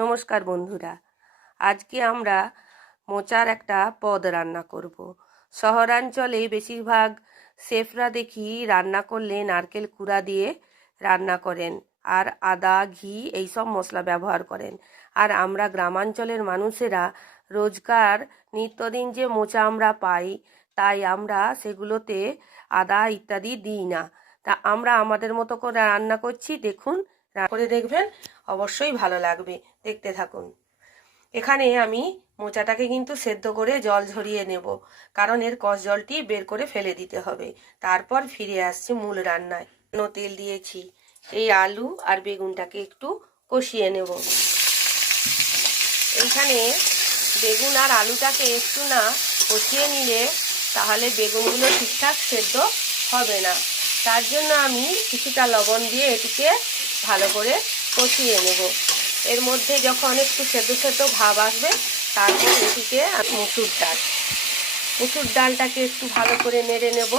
নমস্কার বন্ধুরা, আজকে আমরা মোচার একটা পদ রান্না করব। শহরাঞ্চলে বেশিরভাগ শেফরা দেখি রান্না করলে নারকেল কুড়া দিয়ে রান্না করেন আর আদা ঘি এইসব মশলা ব্যবহার করেন। আর আমরা গ্রামাঞ্চলের মানুষেরা রোজকার নিত্যদিন যে মোচা আমরা পাই, তাই আমরা সেগুলোতে আদা ইত্যাদি দিই না। তা আমরা আমাদের মতো করে রান্না করছি, দেখুন, করে দেখবেন, অবশ্যই ভালো লাগবে, দেখতে থাকুন। এখানে আমি মোচাটাকে কিন্তু সেদ্ধ করে জল ঝরিয়ে নেব, কারণ এর কষ জলটি বের করে ফেলে দিতে হবে। তারপর ফিরে আসছি মূল রান্নায়। তেল দিয়েছি, এই আলু আর বেগুনটাকে একটু কষিয়ে নেব। এইখানে বেগুন আর আলুটাকে একটু না কষিয়ে নিলে তাহলে বেগুনগুলো ঠিকঠাক সেদ্ধ হবে না। তার জন্য আমি কিছুটা লবণ দিয়ে এটিকে ভালো করে কষিয়ে নেব। এর মধ্যে যখন একটু সেদ্ধ সেদ্ধ ভাব আসবে, তারপর এটিকে মুসুর ডালটাকে একটু ভালো করে নেড়ে নেব,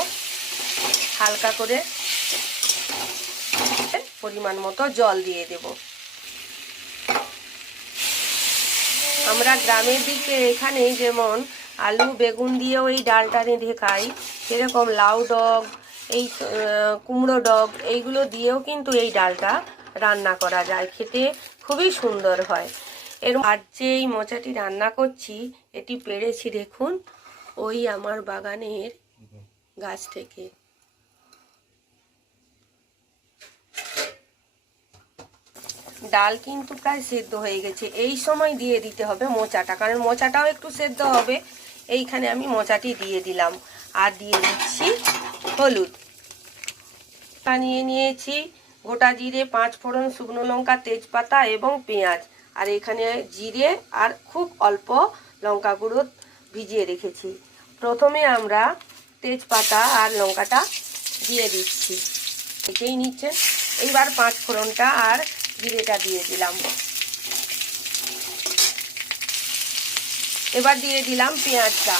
হালকা করে পরিমাণ মতো জল দিয়ে দেব। আমরা গ্রামের দিকে এখানে যেমন আলু বেগুন দিয়েও এই ডালটা রেঁধে খাই, সেরকম লাউ ডগ, এই কুমড়ো ডগ, এইগুলো দিয়েও কিন্তু এই ডালটা রান্না করা যায়, খেতে খুবই সুন্দর হয়। আর যে এই মোচাটি রান্না করছি, এটি পেড়েছি দেখুন ওই আমার বাগানের গাছ থেকে। ডাল কিন্তু প্রায় সেদ্ধ হয়ে গেছে। এই সময় দিয়ে দিতে হবে মোচাটা, কারণ মোচাটাও একটু সেদ্ধ হবে। এইখানে আমি মোচাটি দিয়ে দিলাম আর দিয়ে দিচ্ছি হলুদ। নিয়ে নিয়েছি গোটা জিরে, 5 ফোড়ন, শুকনো লঙ্কা, তেজপাতা এবং পেঁয়াজ। আর এখানে জিরে আর খুব অল্প লঙ্কা গুঁড়ো ভিজিয়ে রেখেছি। প্রথমে আমরা তেজপাতা আর লঙ্কাটা দিয়ে দিচ্ছি, দেখেই নিচ্ছেন। এইবার 5 ফোড়নটা আর জিরেটা দিয়ে দিলাম। এবার দিয়ে দিলাম পেঁয়াজটা।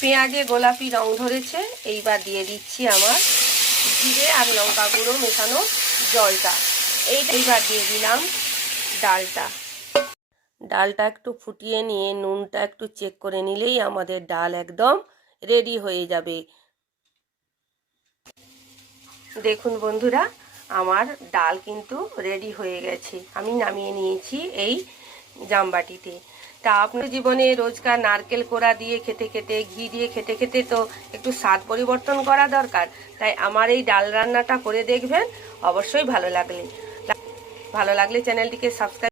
পেঁয়াজে গোলাপি রং ধরেছে। এইবার দিয়ে দিচ্ছি আমার জিরে আর লঙ্কা গুঁড়ো মেশানো জলটা। এইবার দিয়ে দিলাম ডালটা একটু ফুটিয়ে নিয়ে নুনটা একটু চেক করে নিলেই আমাদের ডাল একদম রেডি হয়ে যাবে। দেখুন বন্ধুরা, আমার ডাল কিন্তু রেডি হয়ে গেছে। আমি নামিয়ে নিয়েছি এই জামবাটিতে। তা আপনার জীবনে রোজকার নারকেল কোড়া দিয়ে খেতে খেতে, ঘি দিয়ে খেতে খেতে তো একটু স্বাদ পরিবর্তন করা দরকার। তাই আমার এই ডাল রান্নাটা করে দেখবেন, অবশ্যই ভালো লাগলে চ্যানেলটিকে সাবস্ক্রাইব